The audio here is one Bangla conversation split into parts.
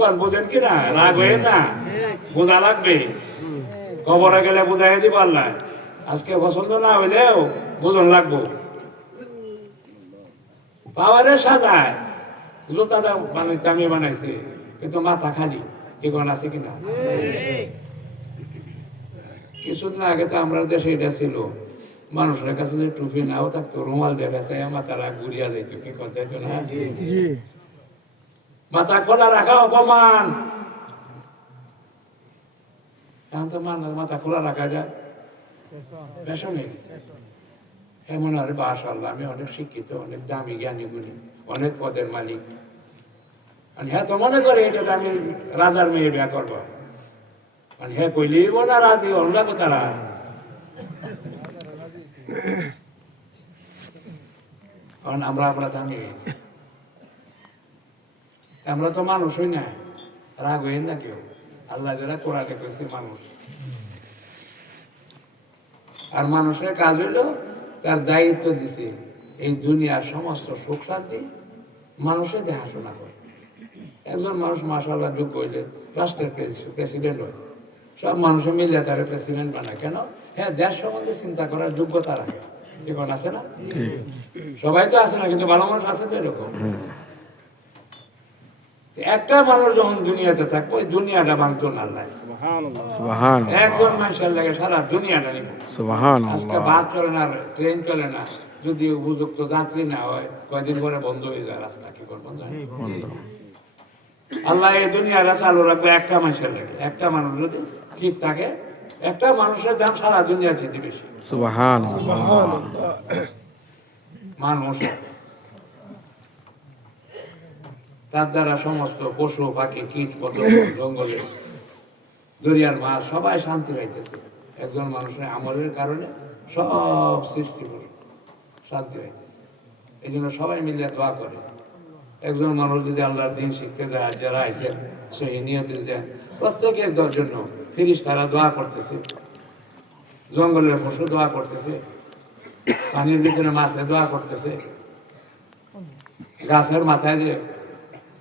কর বুঝেন কি না? রাগ হয়ে না? বোঝা লাগবে। কবরে গেলে বুঝাই দিব আল্লাহ। আজকে পছন্দ না হইলেও বুঝন লাগবো। পাওয়ারে সাজায়। জুতাটা মানে দামি বানাইছে, কিন্তু মাথা খালি। কি কোন আছে কিনা? কিছুদিন আগে তো আমরা দেশে এটা ছিল। মানুষের কাছে যে টুপি নাও থাকতো রুমাল দেখাছে মাথারা ঘুরিয়া যাইতো, কি কথা যাইতো না? মাথা খোলা রাখা অপমান। এখন তো মানুষ মাথা খোলা রাখা যায়। ফ্যাশন হয়ে গেছে এমন আর বাস আল্লাহ আমি অনেক শিক্ষিত, অনেক দামি জ্ঞানী গুণী, অনেক পদের মালিক। আর হ্যাঁ তো মনে করে এটা তো আমি রাজার মেয়ে বিয়া করব। মানে হ্যাঁ কইলি না রাজি, অন্য তারা কারণ আমরা আমরা দামি হয়ে গেছি আমরা তো মানুষ হই না। রাগ হই না কেউ। আল্লাহ যারা কোরআনে কইছে মানুষ। আর মানুষের কাজ হইল তার দায়িত্ব দিছে। এই দুনিয়ার সমস্ত সুখ শান্তি মানুষের দেখাশোনা করে। একজন মানুষ মাসাল্লাহ যোগ্য হইলে রাষ্ট্রের প্রেসিডেন্ট হয়। সব মানুষে মিলে তার প্রেসিডেন্ট বানায়। কেন? হ্যাঁ দেশ সম্বন্ধে চিন্তা করার যোগ্যতা রাখে। এখন আছে না? সবাই তো আছে না কিন্তু ভালো মানুষ আছে তো এরকম। একটা মানুষ যখন দুনিয়াতে থাকব ওই দুনিয়াটা ভাঙতো না আল্লাহ একজন মানুষের লাগে সারা দুনিয়াটা নিব। আজকে বাস চলে না ট্রেন চলে না যদি উপযুক্ত যাত্রী না হয় কয়দিন পরে বন্ধ হয়ে যায় রাস্তা কি বন্ধ আল্লাহ এই দুনিয়াটা চালু রাখবে একটা মানুষের লাগে। একটা মানুষ যদি ঠিক থাকে একটা মানুষের দাম সারা দুনিয়া যেতে বেশি। মানুষ তার দ্বারা সমস্ত পশু, পাখি, কীট, পতঙ্গ, জঙ্গলে, দরিয়ার মাছ, সবাই শান্তি পাইতেছে। একজন মানুষের আমলের কারণে সব সৃষ্টি শান্তি পাইতেছে। এই জন্য সবাই মিলে দোয়া করে। একজন মানুষ যদি আল্লাহর দিন শিখতে যায়, যারা আইসেন সেই নিয়তে দেন প্রত্যেকের জন্য ফিরিস তারা দোয়া করতেছে। জঙ্গলের পশু দোয়া করতেছে। পানির ভিতরে মাছে দোয়া করতেছে। গাছের মাথায় যে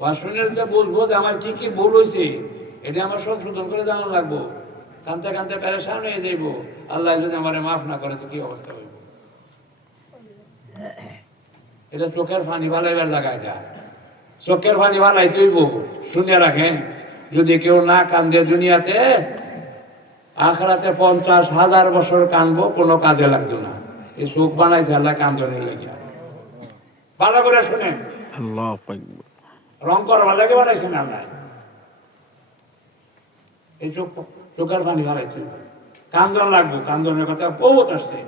ওয়াশরুমের যে যে আমার কি কি ভুল হয়েছে এটা আমার সংশোধন করে জানানো লাগবো। কানতে কানতে প্যারেশান হয়ে যাইব। আল্লাহ যদি আমার মাফ না করে, তো কি অবস্থা হইব? এটা চোখের পানি ভালাইবার জায়গা এটা। চোখের পানি ভালাই তৈব শুনে রাখেন। যদি কেউ না কান্দে দুনিয়াতে, আখরাতে পঞ্চাশ হাজার বছর কানবো, কোনো কাজে লাগতো না। এই চোখ বানাইছে, আল্লাহ কান্দনের লেগে ভালো করে শুনেন। আল্লাহ রং করবার লাগে বানাইছেন আল্লাহ এই চোখ চোখের পানি বানাইছে কান্দন লাগবো কান্দনের কথা বহুত আসছে।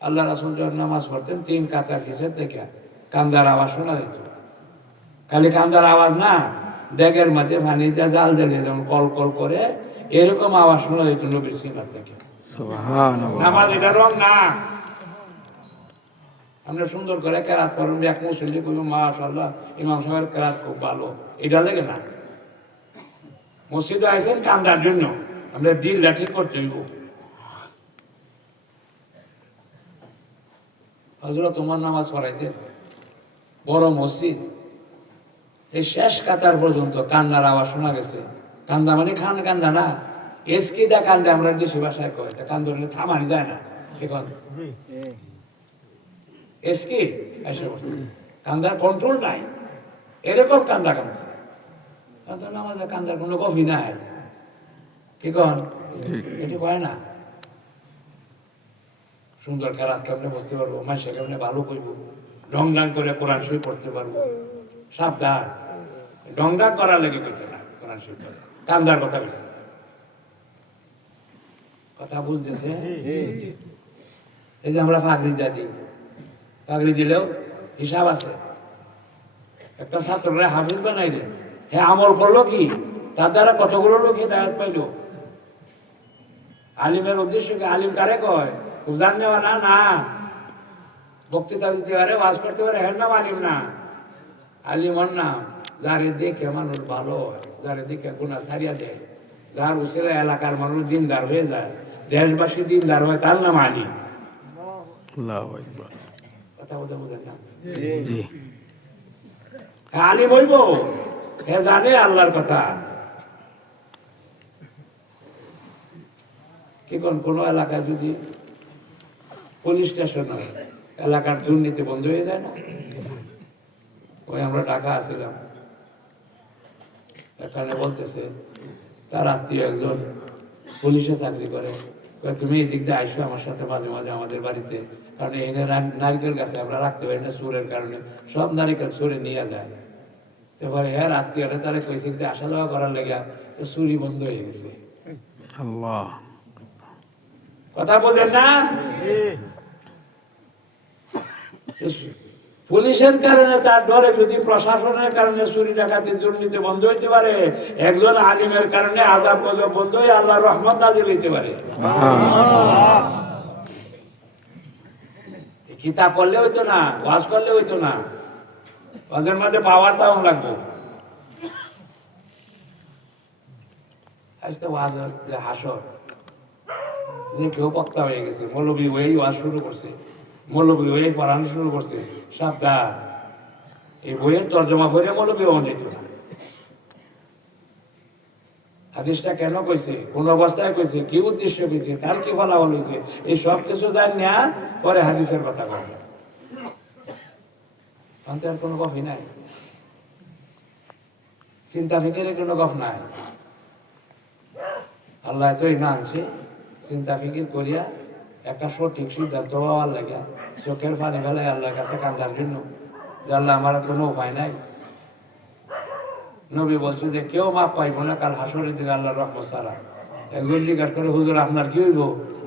আল্লাহ রাসুল যখন নামাজ পড়তেন তিন কাতার কিসের থেকে কান্দার আওয়াজ শোনা যেত খালি কান্দার আওয়াজ না ডেগের মধ্যে পানিতে জাল দিলে যেমন কল কল করে এরকম আওয়াজ শোনা যেত নবীর সিনার থেকে নামাজ এটা রং না। আমরা সুন্দর করে কেরাত করেন, এক মুসল্লি করব মাশাল্লাহ ইমাম সাহেবের কেরাত খুব ভালো। এটা লেগে না। মসজিদে আইসেন কান্দার জন্য। আমরা দিলটা ঠিক করতে হইব। হজরত তোমার নামাজ পড়াইতে বড় মসজিদ। এই শেষ কাতার পর্যন্ত কান্নার আওয়াজ শোনা গেছে। কান্দা মানে খান কান্দা না। এসকিদা কান্দে আমরা দেশি ভাষায় কয় কান্দ থামানি যায় না। এখন এসকি? এসে বসে। কান্দার কন্ট্রোল নাই। এরকম কান্দা কান্দা কান্দা আমাদের কান্দার কোনো কফি নাই। কি কন? এটি কয় না? সুন্দর খেলার কেমনে পড়তে পারব? মাসে কেমনে ভালো করব? ডং ডাং করে কোরআন শরীফ পড়তে পারব? সাবধান। ডং ডাং করার লেগে কইছে না কোরআন শরীফ পড়ে। কান্দার কথা কইছে। কথা বুঝতেছে? এই যে আমরা ফাগরি দাদি পাগড়ি দিলেও হিসাব আছে। একটা ছাত্ররা হাফিজ বানাইলেন হ্যাঁ আমল করল কি? তার দ্বারা কতগুলো লোক হিদায়ত পাইলো? আলিমের উদ্দেশ্য কি আলিম কারে কয়? উজান নেওয়া না? বক্তৃতা দিতে পারে, ওয়াজ করতে পারে হ্যাঁ নাম আলিম না। আলিম ওর নাম। যারে দেখে মানুষ ভালো হয়, যারে দেখে গুণা ছাড়িয়া দেয়, যার উচিরা এলাকার মানুষ দিনদার হয়ে যায়, দেশবাসী দিনদার হয়, তার নাম আলিম। কথা বলতে বোঝেন না। হ্যাঁ আলিম হইব হে জানে আল্লাহর কথা। কি কোন কোন এলাকায় যদি পুলিশ স্টেশন হয় এলাকার দুর্নীতি বন্ধ হয়ে যায় না? ওই আমরা ঢাকা আসছিলাম এখানে বলতেছে তার আত্মীয় একজন পুলিশে চাকরি করে। তুমি এই দিক দিয়ে আইসো আমার সাথে মাঝে মাঝে আমাদের বাড়িতে। কারণ এই নারকেল গাছে আমরা রাখতে পারি না সুরের কারণে। সব নারিকেল সুরে নিয়ে যায়। এবার হ্যাঁ আত্মীয়রা তারা কইছে যে আসা যাওয়া করার লেগে তো চুরি বন্ধ হয়ে গেছে। আল্লাহ। কথা বোঝেন না? পুলিশের কারণে তার ডরে যদি প্রশাসনের কারণে চুরি ডাকাতি, দুর্নীতি বন্ধ হইতে পারে। একজন আলিমের কারণে আজাব গজব বন্ধ হয়ে আল্লাহ রহমত নাজিল হইতে পারে। কিতাব পড়লে হইতো না, ওয়াজ করলে হইতো না। ওয়াজের মধ্যে পাওয়ার তাও লাগবে। আজকে ওয়াজ হাসর। যে কেউ বক্তা হয়ে গেছে, মৌলবী ওই ওয়াজ শুরু করছে। মৌলবী হয়েই পড়ানো শুরু করছে। সাবধান। এই বইয়ের তর্জমা করে মৌলবী হওয়া যেত না। হাদিসটা কেন কইছে? কোন অবস্থায় কইছে? কি উদ্দেশ্য কইছে? তার কি ফলাফল হয়েছে এই সব কিছু জান না পরে হাদিসের কথা বলে আর কোনো গফই নাই। চিন্তা ফিকিরে কোনো গফ নাই। আল্লাহ তো না আনছে চিন্তা ফিকির করিয়া একটা সঠিক সিদ্ধান্ত হওয়ার লাগে, চোখের পানি ফেলে আল্লাহর কাছে কান্দার জন্য। যে আল্লাহ, আমার কোনো উপায় নাই। নবী বলছে যে, কেউ মাপ পাইব না, কাল হাসরের দিন আল্লাহর রহমত সারা একজন জিজ্ঞাসা করে, হুজুর, আপনার কি হইব?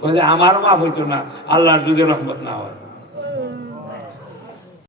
আমার আমারও মাপ হইতো না, আল্লাহর যদি রহমত না হয়।